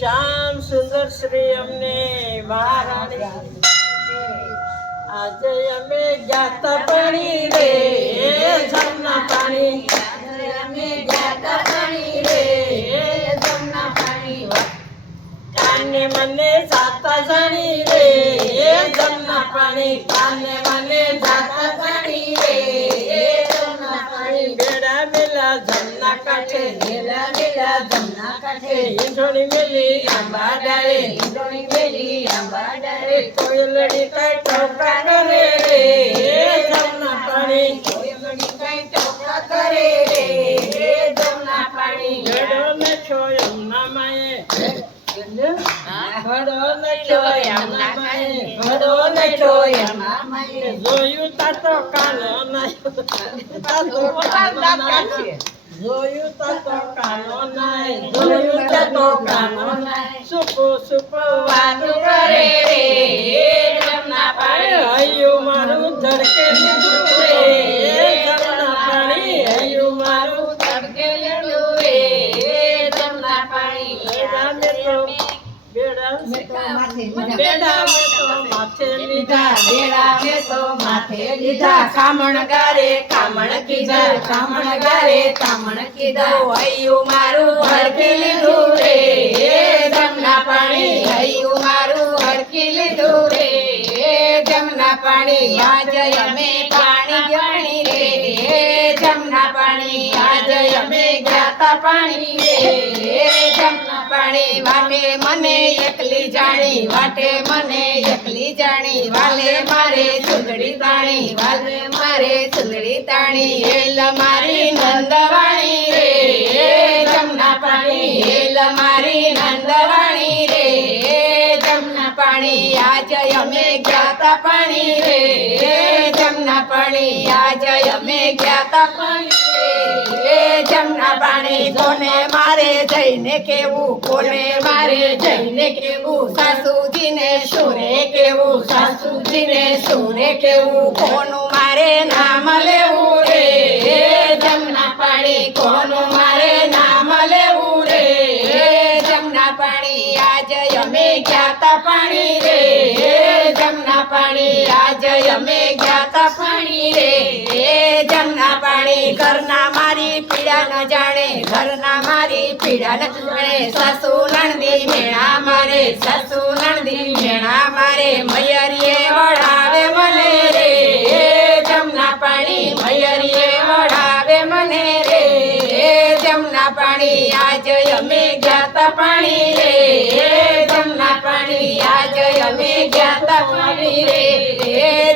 શ્યામ સુંદર શ્રી અમને મહારાણી આજે અમે જાતા પાણી રે જમના પાણી અમે જાતા પાણી રે જમના પાણી કાને મને જાતા જાણી રે જમના પાણી કાને મને જાતા જાણી રે જમના પાણી બેડા મેલા જમના કાંઠે મેલા મેલા જમના કાંઠે ઈંધોણી મેલી આંબા ડાળે ઈંધોણી મેલી આંબા ડાળે કોયલડી કઈ ટોકા કરે રે જમના પાણી કોયલડી કઈ ટોકા કરે રે જમના પાણી ગડો ને છો એમના માએ જોયું તા તો કાનો જોયું તા તો કાનો નાય જોયું તા તો કાનો નાય સુપો સુપો વાતો કરે રે જમના પાણી હૈયું મારું ધડકે લીધું રે જમના પાણી હૈયું મારું ધડકે લીધું રે જમના પાણી બેડા મેં તો માથે લીધા બેડા મેં તો માથે લીધા કામણ ગારે કામણ કીધા કામણ ગારે કામણ કીધા હૈયું મારું હરકી લીધું રે જમના પાણી હૈયું મારું હરકી લીધું રે જમના પાણી આજ અમે પાણી જાણી રે જમના પાણી આજ અમે ગાતા પાણી રે જમના પાણી વાટે મને એકલી જાણી વાટે મને એકલી જાણી વાલે મારે ચૂંદડી તાણી વાલે મારે ચૂંદડી તાણી એલ મારી નંદવાણી રે જમના પાણી એલ મારી નંદવાણી રે જમના પાણી આજ અમે ગાતા પાણી રે જમના પાણી આજ અમે ગાતા પાણી રે જમના પાણી કોને મારે જઈને કેવું કોને મારે જઈને કેવું સાસુજીને સુરે કેવું સાસુજીને સુરે કેવું કોનું મારે નામ લેવું રે જમના પાણી કોનું મારે નામ લેવું રે જમના પાણી આજ અમે ગાતા પાણી રે જમના પાણી આજ અમે ગાતા પાણી રે જમના પાણી ઘરના મારી પીડા ન જાણે ઘરના મારી પીડા ન જાણે સાસુ નણદી મેણા મારે સાસુ નણદી મેણા મારે મયરીએ વળાવે મને રે જમના પાણી મયરીએ વળાવે મને રે જમના પાણી આજ અમે ગાતા પાણી રે જમના પાણી આજ અમે ગાતા પાણી રે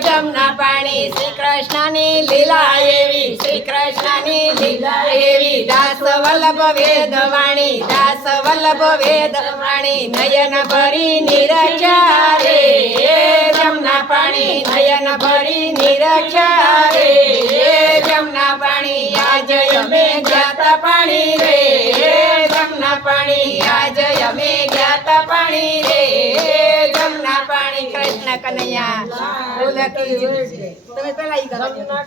જમના પાણી શ્રી કૃષ્ણની લીલા એવી શ્રી કૃષ્ણની લીલા એવી દાસ વલ્લભ વેદવાણી દાસ વલ્લભ વેદવાણી નયન ભરી નિરક્ષા રે જમના પાણી નયન ભરી નિરક્ષા રે જમના પાણી આજ અમે ગાતા પાણી રે જમના પાણી આજ અમે ગાતા પાણી રે જમના પાણી કૃષ્ણ કનૈયા તમે પેલા